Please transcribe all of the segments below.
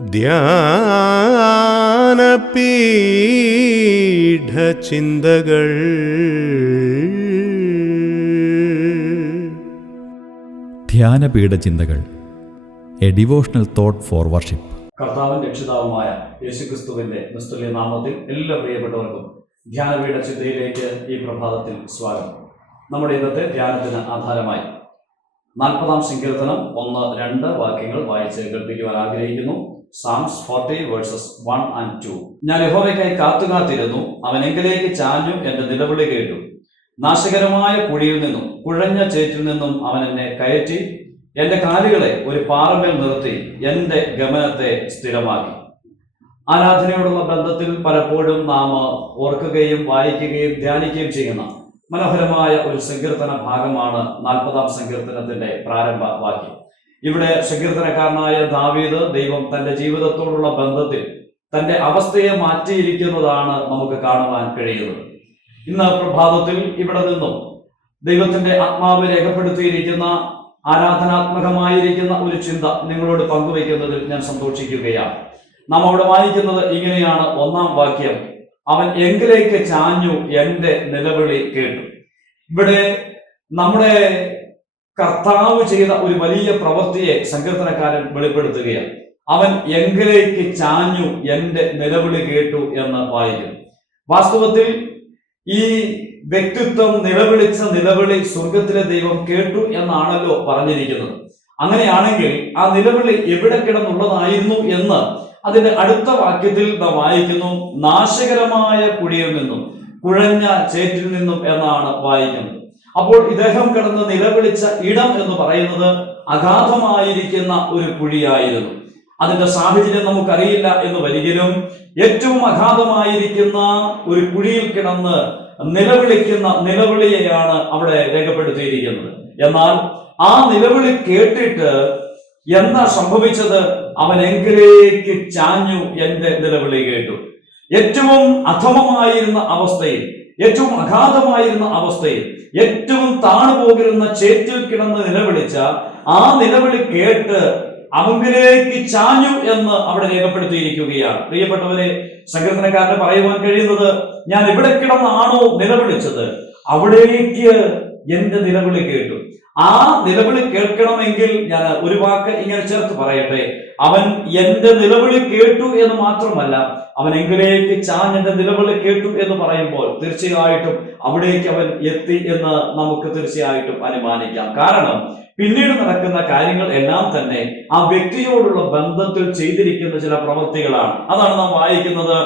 ധ്യാനപീഠചിന്തകൾ. ധ്യാനപീഠചിന്തകൾ. A devotional thought for worship. കർത്താവും രക്ഷിതാവുമായ യേശുക്രിസ്തുവിന്റെ നിസ്തുല്യ നാമത്തിൽ എല്ലാ പ്രിയപ്പെട്ടവർക്കും ധ്യാനപീഠ ചിന്തയിലേക്ക് ഈ പ്രഭാതത്തിൽ സ്വാഗതം. നമ്മുടെ ഇന്നത്തെ ധ്യാനത്തിന് ആധാരമായി നാൽപ്പതാം സങ്കീർത്തനം ഒന്ന് രണ്ട് വാക്യങ്ങൾ വായിച്ച് കേൾപ്പിക്കുവാൻ ആഗ്രഹിക്കുന്നു. Psalms forty verses one and two ഞാൻ യഹോവയ്ക്കായി കാത്തുകാത്തിരുന്നു. അവൻ എങ്കിലേക്ക് ചാഞ്ഞു എന്റെ നിലവിളി കേട്ടു. നാശകരമായ കുഴിയിൽ നിന്നും കുഴഞ്ഞ ചേറ്റിൽ നിന്നും അവൻ എന്നെ കയറ്റി എന്റെ കാലുകളെ ഒരു പാറമേൽ നിർത്തി എന്റെ ഗമനത്തെ സ്ഥിരമാക്കി. ആരാധനയോടുള്ള ബന്ധത്തിൽ പലപ്പോഴും നാം ഓർക്കുകയും വായിക്കുകയും ധ്യാനിക്കുകയും ചെയ്യുന്ന മനോഹരമായ ഒരു സങ്കീർത്തന ഭാഗമാണ് നാൽപ്പതാം സങ്കീർത്തനത്തിന്റെ പ്രാരംഭ വാക്യം. ഇവിടെ സങ്കീർത്തനക്കാരനായ ദാവീദ് ദൈവം തന്റെ ജീവിതത്തോടുള്ള ബന്ധത്തിൽ തന്റെ അവസ്ഥയെ മാറ്റിയിരിക്കുന്നതാണ് നമുക്ക് കാണുവാൻ കഴിയുന്നത്. ഇന്ന് പ്രഭാതത്തിൽ ഇവിടെ നിന്നും ദൈവത്തിന്റെ ആത്മാവ് രേഖപ്പെടുത്തിയിരിക്കുന്ന ആരാധനാത്മകമായിരിക്കുന്ന ഒരു ചിന്ത നിങ്ങളോട് പങ്കുവയ്ക്കുന്നതിൽ ഞാൻ സന്തോഷിക്കുകയാണ്. നാം അവിടെ വായിക്കുന്നത് ഇങ്ങനെയാണ്. ഒന്നാം വാക്യം അവൻ എങ്കിലേക്ക് ചാഞ്ഞു എന്റെ നിലവിളി കേട്ടു. ഇവിടെ നമ്മുടെ കർത്താവ് ചെയ്ത ഒരു വലിയ പ്രവൃത്തിയെ സങ്കീർത്തനക്കാരൻ വെളിപ്പെടുത്തുകയാണ്. അവൻ എങ്കിലേക്ക് ചാഞ്ഞു എന്റെ നിലവിളി കേട്ടു എന്ന് വായിക്കും. വാസ്തവത്തിൽ ഈ വ്യക്തിത്വം നിലവിളിച്ച നിലവിളി സ്വർഗത്തിലെ ദൈവം കേട്ടു എന്നാണല്ലോ പറഞ്ഞിരിക്കുന്നത്. അങ്ങനെയാണെങ്കിൽ ആ നിലവിളി എവിടെ കിടന്നുള്ളതായിരുന്നു എന്ന് അതിന്റെ അടുത്ത വാക്യത്തിൽ നാം വായിക്കുന്നു. നാശകരമായ കുഴിയിൽ നിന്നും കുഴഞ്ഞ ചേറ്റിൽ നിന്നും എന്നാണ് വായിക്കുന്നത്. അപ്പോൾ ഇദ്ദേഹം കിടന്ന് നിലവിളിച്ച ഇടം എന്ന് പറയുന്നത് അഗാധമായിരിക്കുന്ന ഒരു കുഴിയായിരുന്നു അതിന്റെ സാഹചര്യം നമുക്കറിയില്ല എന്ന് വരികിലും ഏറ്റവും അഗാധമായിരിക്കുന്ന ഒരു കുഴിയിൽ കിടന്ന് നിലവിളിക്കുന്ന നിലവിളിയെയാണ് അവിടെ രേഖപ്പെടുത്തിയിരിക്കുന്നത്. എന്നാൽ ആ നിലവിളി കേട്ടിട്ട് എന്താ സംഭവിച്ചത്? അവൻ എങ്കിലേക്ക് ചാഞ്ഞു എന്റെ നിലവിളി കേട്ടു. ഏറ്റവും അധമമായിരുന്ന അവസ്ഥയിൽ ഏറ്റവും അഗാധമായിരുന്ന അവസ്ഥയിൽ ഏറ്റവും താണു പോകിരുന്ന ചേറ്റിൽ കിടന്ന് നിലവിളിച്ച ആ നിലവിളി കേട്ട് അമുമ്പിലേക്ക് ചാഞ്ഞു എന്ന് അവിടെ രേഖപ്പെടുത്തിയിരിക്കുകയാണ്. പ്രിയപ്പെട്ടവരെ സങ്കീർത്തനക്കാരന് പറയുവാൻ കഴിയുന്നത് ഞാൻ ഇവിടെ കിടന്നാണോ നിലവിളിച്ചത്? അവിടേക്ക് എന്റെ നിലവിളി കേട്ടു. ആ നിലവിളി കേൾക്കണമെങ്കിൽ ഞാൻ ഒരു വാക്ക് ഇങ്ങനെ ചേർത്ത് പറയട്ടെ. അവൻ എന്റെ നിലവിളി കേട്ടു എന്ന് മാത്രമല്ല അവൻ എങ്കിലേക്ക് ചാഞ്ഞെന്റെ നിലവിളി കേട്ടു എന്ന് പറയുമ്പോൾ തീർച്ചയായിട്ടും അവിടേക്ക് അവൻ എത്തി എന്ന് നമുക്ക് തീർച്ചയായിട്ടും അനുമാനിക്കാം. കാരണം പിന്നീട് നടക്കുന്ന കാര്യങ്ങൾ എല്ലാം തന്നെ ആ വ്യക്തിയോടുള്ള ബന്ധത്തിൽ ചെയ്തിരിക്കുന്ന ചില പ്രവൃത്തികളാണ്. അതാണ് നാം വായിക്കുന്നത്.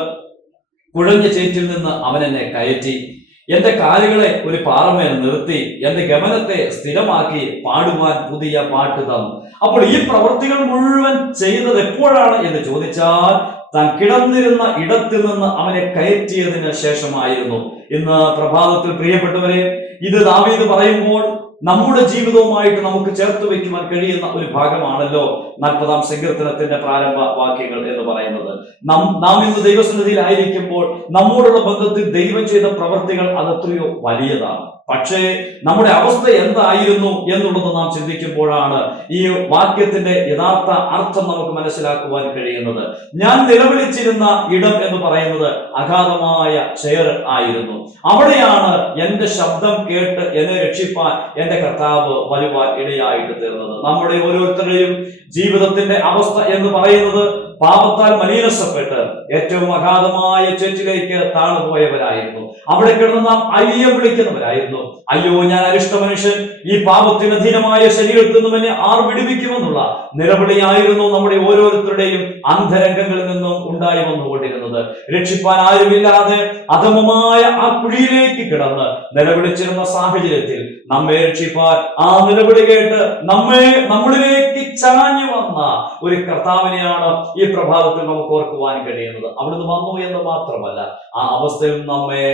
കുഴഞ്ഞ ചേറ്റിൽ നിന്ന് അവൻ എന്നെ കയറ്റി. എന്റെ കാലുകളെ ഒരു പാറമേൽ നിർത്തി എന്റെ ഗമനത്തെ സ്ഥിരമാക്കി പാടുവാൻ പുതിയ പാട്ട് തന്നു. അപ്പോൾ ഈ പ്രവൃത്തികൾ മുഴുവൻ ചെയ്തത് എപ്പോഴാണ് എന്ന് ചോദിച്ചാൽ താൻ കിടന്നിരുന്ന ഇടത്തിൽ നിന്ന് അവനെ കയറ്റിയതിന് ശേഷമായിരുന്നു. ഇന്ന് പ്രഭാതത്തിൽ പ്രിയപ്പെട്ടവരെ ഇത് ദാവീദ് പറയുമ്പോൾ നമ്മുടെ ജീവിതവുമായിട്ട് നമുക്ക് ചേർത്ത് വയ്ക്കുവാൻ കഴിയുന്ന ഒരു ഭാഗമാണല്ലോ നാൽപ്പതാം സങ്കീർത്തനത്തിന്റെ പ്രാരംഭ വാക്യങ്ങൾ എന്ന് പറയുന്നത്. നാം നാം ഇന്ന് ദൈവസന്നിധിയിലായിരിക്കുമ്പോൾ നമ്മോടുള്ള ബന്ധത്തിൽ ദൈവം ചെയ്ത പ്രവൃത്തികൾ അതത്രയോ വലിയതാണ്. പക്ഷേ നമ്മുടെ അവസ്ഥ എന്തായിരുന്നു എന്നുള്ളത് നാം ചിന്തിക്കുമ്പോഴാണ് ഈ വാക്യത്തിന്റെ യഥാർത്ഥ അർത്ഥം നമുക്ക് മനസ്സിലാക്കുവാൻ കഴിയുന്നത്. ഞാൻ നിലവിളിച്ചിരുന്ന ഇടം എന്ന് പറയുന്നത് അഗാധമായ ചെയർ ആയിരുന്നു. അവിടെയാണ് എന്റെ ശബ്ദം കേട്ട് എന്നെ രക്ഷിപ്പാൻ എന്റെ കർത്താവ് വരുവാൻ ഇടയായിട്ട് തീർന്നത്. നമ്മുടെ ഓരോരുത്തരുടെയും ജീവിതത്തിന്റെ അവസ്ഥ എന്ന് പറയുന്നത് പാപത്താൽ മലീനസപ്പെട്ട് ഏറ്റവും അഗാധമായ ചേറ്റിലേക്ക് താണുപോയവരായിരുന്നു. അവിടെ കിടന്ന് നാം അയ്യം വിളിക്കുന്നവരായിരുന്നു. അയ്യോ ഞാൻ അരിഷ്ട മനുഷ്യൻ. ഈ പാപത്തിന് അധീനമായ ശരീരത്തിൽ നിന്നും എന്നെ ആർ വിടുവിക്കുമെന്നുള്ള നിലവിളിയായിരുന്നു നമ്മുടെ ഓരോരുത്തരുടെയും അന്തരംഗങ്ങളിൽ നിന്നും ഉണ്ടായി വന്നുകൊണ്ടിരുന്നത്. രക്ഷിപ്പാൻ ആരുമില്ലാതെ അധമമായ ആ കുഴിയിലേക്ക് കിടന്ന് നിലവിളിച്ചിരുന്ന സാഹചര്യത്തിൽ നമ്മെ രക്ഷിപ്പാൻ ആ നിലവിളി കേട്ട് നമ്മെ നമ്മളിലേക്ക് ചാഞ്ഞു വന്ന ഒരു കർത്താവിനെയാണ് ഈ പ്രഭാതത്തിൽ നമുക്ക് ഓർക്കുവാൻ കഴിയുന്നത് അവിടുന്ന് വന്നു എന്ന് മാത്രമല്ല ആ അവസ്ഥയിൽ നമ്മെ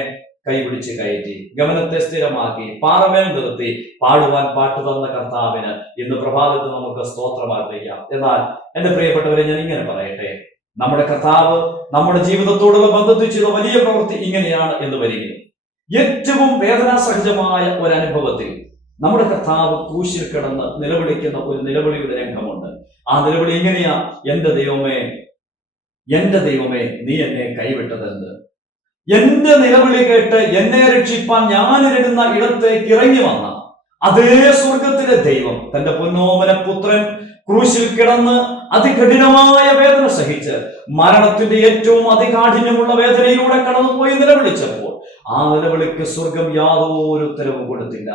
കൈപിടിച്ച് കയറ്റി ഗമനത്തെ സ്ഥിരമാക്കി പാറമേൽ നിർത്തി പാടുവാൻ പാട്ട് തന്ന കർത്താവിന് ഇന്ന് പ്രഭാതത്തിൽ നമുക്ക് സ്തോത്രം അർപ്പിക്കാം. എന്നാൽ എന്റെ പ്രിയപ്പെട്ടവരെ ഞാൻ ഇങ്ങനെ പറയട്ടെ. നമ്മുടെ കർത്താവ് നമ്മുടെ ജീവിതത്തോടുള്ള ബന്ധത്തിൽ ചെയ്ത വലിയ പ്രവൃത്തി ഇങ്ങനെയാണ് എന്ന് വരികയും ഏറ്റവും വേദനാസഹജമായ ഒരു അനുഭവത്തിൽ നമ്മുടെ കർത്താവ് കൂശിൽ കിടന്ന് നിലവിളിക്കുന്ന ഒരു നിലവിളിയുടെ രംഗമുണ്ട്. ആ നിലവിളി എങ്ങനെയാ? എന്റെ ദൈവമേ എന്റെ ദൈവമേ നീ എന്നെ കൈവിട്ടതെന്ത്? എന്റെ നിലവിളി കേട്ട് എന്നെ രക്ഷിപ്പാൻ ഞാനിരുന്ന ഇടത്തേക്ക് ഇറങ്ങി വന്ന അതേ സ്വർഗത്തിലെ ദൈവം തന്റെ പൊന്നോമന പുത്രൻ ക്രൂശിൽ കിടന്ന് അതികഠിനമായ വേദന സഹിച്ച് മരണത്തിന്റെ ഏറ്റവും അതികാഠിന്യമുള്ള വേദനയിലൂടെ കടന്നുപോയി നിലവിളിച്ചപ്പോൾ ആ നിലവിളിക്ക് സ്വർഗം യാതൊരു ഉത്തരവും കൊടുത്തില്ല.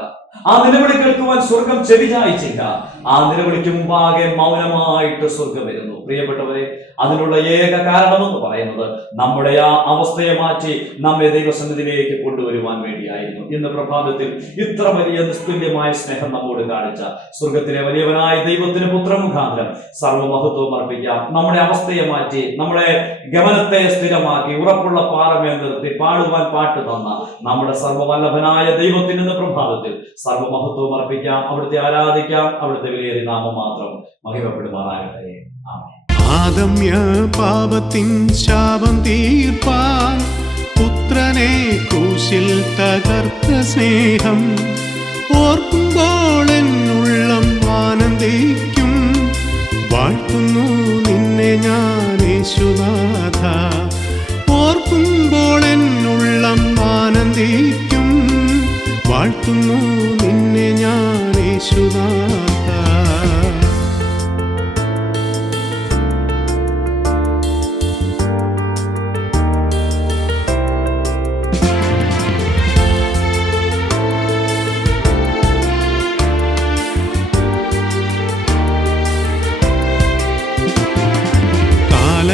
ആ നിലവിളി കേൾക്കുവാൻ സ്വർഗം ചെവിചായിച്ചില്ല ആ നിലവിളിക്ക് മുമ്പാകെ മൗനമായിട്ട് സ്വർഗം വരുന്നു. പ്രിയപ്പെട്ടവരെ അതിനുള്ള ഏക കാരണമെന്ന് പറയുന്നത് നമ്മുടെ ആ അവസ്ഥയെ മാറ്റി നമ്മെ ദൈവസന്നിധിയിലേക്ക് കൊണ്ടുവരുവാൻ വേണ്ടിയായിരുന്നു ഇന്ന് പ്രഭാതത്തിൽ ഇത്ര വലിയ നിസ്തുല്യമായ സ്നേഹം നമ്മോട് കാണിച്ച സ്വർഗത്തിലെ വലിയവനായ ദൈവത്തിന് പുത്രമുഖാന്തരം സർവമഹത്വം അർപ്പിക്കാം. നമ്മുടെ അവസ്ഥയെ മാറ്റി നമ്മുടെ ഗമനത്തെ സ്ഥിരമാക്കി ഉറപ്പുള്ള പാറമേ നിർത്തി പാടുവാൻ പാട്ട് തന്ന നമ്മുടെ സർവവല്ലഭനായ ദൈവത്തിന് നിന്ന് പ്രഭാതത്തിൽ സർവമഹത്വം അർപ്പിക്കാം. അവിടുത്തെ ആരാധിക്കാം. അവിടുത്തെ വിലയേറി നാമം മാത്രം മഹിമപ്പെടുമാറാകട്ടെ. ആമേ ആദമ്യ പാപത്തിൻ ശാപം തീർപ്പാൻ പുത്രനെ ക്രൂശിൽ തകർത്ത സ്നേഹം ഓർക്കുമ്പോൾ എന്നുള്ളം ആനന്ദിക്കും. വാഴ്ത്തുന്നു നിന്നെ ഞാൻ യേശുനാഥ. ഓർക്കുമ്പോൾ എന്നുള്ളം ആനന്ദിക്കും. വാഴ്ത്തുന്നു നിന്നെ ഞാൻ യേശുനാഥ.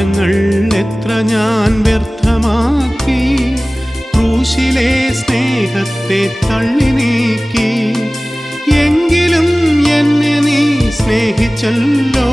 കാലങ്ങൾ എത്ര ഞാൻ വ്യർത്ഥമാക്കി. ക്രൂശിലെ സ്നേഹത്തെ തള്ളി നീക്കി. എങ്കിലും എന്നെ നീ സ്നേഹിച്ചല്ലോ.